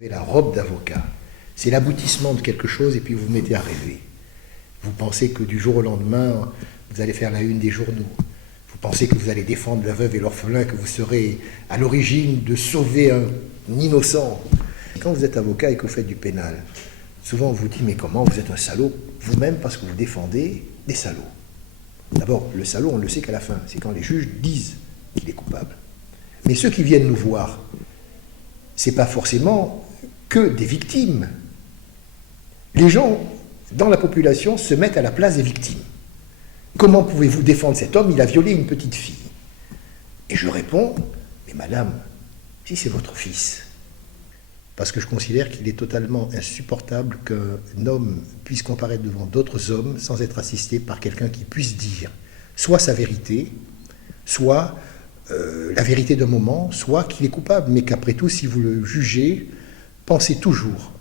La robe d'avocat, c'est l'aboutissement de quelque chose et puis vous vous mettez à rêver. Vous pensez que du jour au lendemain, vous allez faire la une des journaux. Vous pensez que vous allez défendre la veuve et l'orphelin, que vous serez à l'origine de sauver un innocent. Quand vous êtes avocat et que vous faites du pénal, souvent on vous dit mais comment vous êtes un salaud? Vous-même parce que vous défendez des salauds. D'abord, le salaud, on ne le sait qu'à la fin. C'est quand les juges disent qu'il est coupable. Mais ceux qui viennent nous voir, ce n'est pas forcément que des victimes. Les gens, dans la population, se mettent à la place des victimes. Comment pouvez-vous défendre cet homme? Il a violé une petite fille. Et je réponds, mais madame, si c'est votre fils, parce que je considère qu'il est totalement insupportable qu'un homme puisse comparaître devant d'autres hommes sans être assisté par quelqu'un qui puisse dire soit sa vérité, soit la vérité d'un moment, soit qu'il est coupable, mais qu'après tout, si vous le jugez, pensez toujours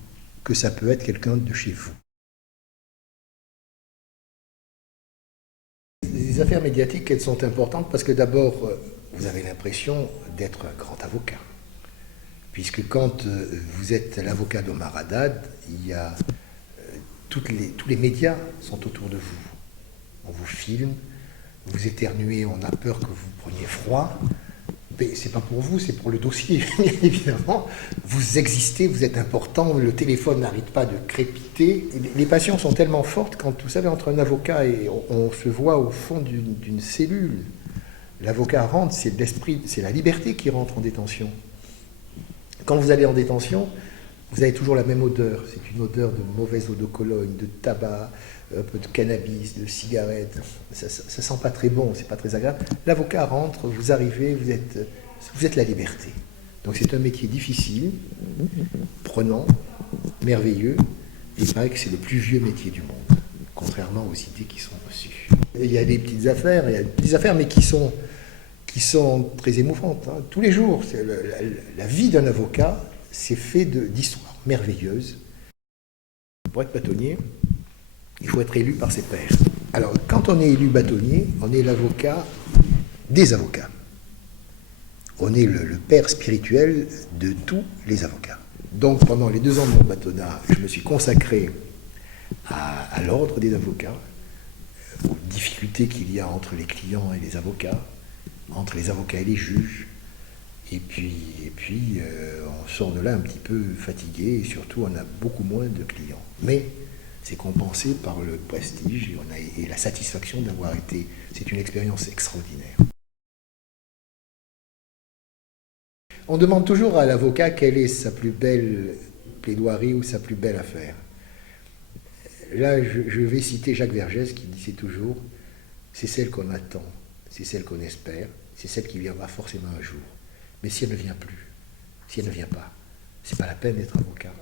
que ça peut être quelqu'un de chez vous. Les affaires médiatiques, elles sont importantes parce que d'abord, vous avez l'impression d'être un grand avocat. Puisque quand vous êtes l'avocat d'Omar Haddad, il y a, tous les médias sont autour de vous. On vous filme, vous éternuez, on a peur que vous preniez froid. Mais c'est pas pour vous, c'est pour le dossier, bien évidemment. Vous existez, vous êtes important, le téléphone n'arrête pas de crépiter. Les passions sont tellement fortes quand, vous savez, entre un avocat et on se voit au fond d'une cellule. L'avocat rentre, c'est l'esprit, c'est la liberté qui rentre en détention. Quand vous allez en détention, vous avez toujours la même odeur. C'est une odeur de mauvaise eau de Cologne, de tabac, un peu de cannabis, de cigarettes. Ça sent pas très bon, c'est pas très agréable. L'avocat rentre, vous arrivez, vous êtes la liberté. Donc c'est un métier difficile, prenant, merveilleux. Et il paraît que c'est le plus vieux métier du monde, contrairement aux idées qui sont reçues. Il y a des petites affaires, mais qui sont très émouvantes. Hein. Tous les jours, la vie d'un avocat, c'est fait d'histoires merveilleuses. Pour être bâtonnier, il faut être élu par ses pairs. Alors, quand on est élu bâtonnier, on est l'avocat des avocats. On est le père spirituel de tous les avocats. Donc, pendant les 2 ans de mon bâtonnat, je me suis consacré à l'ordre des avocats, aux difficultés qu'il y a entre les clients et les avocats, entre les avocats et les juges. Et puis on sort de là un petit peu fatigué et surtout on a beaucoup moins de clients. Mais c'est compensé par le prestige et la satisfaction d'avoir été. C'est une expérience extraordinaire. On demande toujours à l'avocat quelle est sa plus belle plaidoirie ou sa plus belle affaire. Là, je vais citer Jacques Vergès qui disait toujours « c'est celle qu'on attend, c'est celle qu'on espère, c'est celle qui viendra forcément un jour. Mais si elle ne vient plus, si elle ne vient pas, c'est pas la peine d'être avocat. »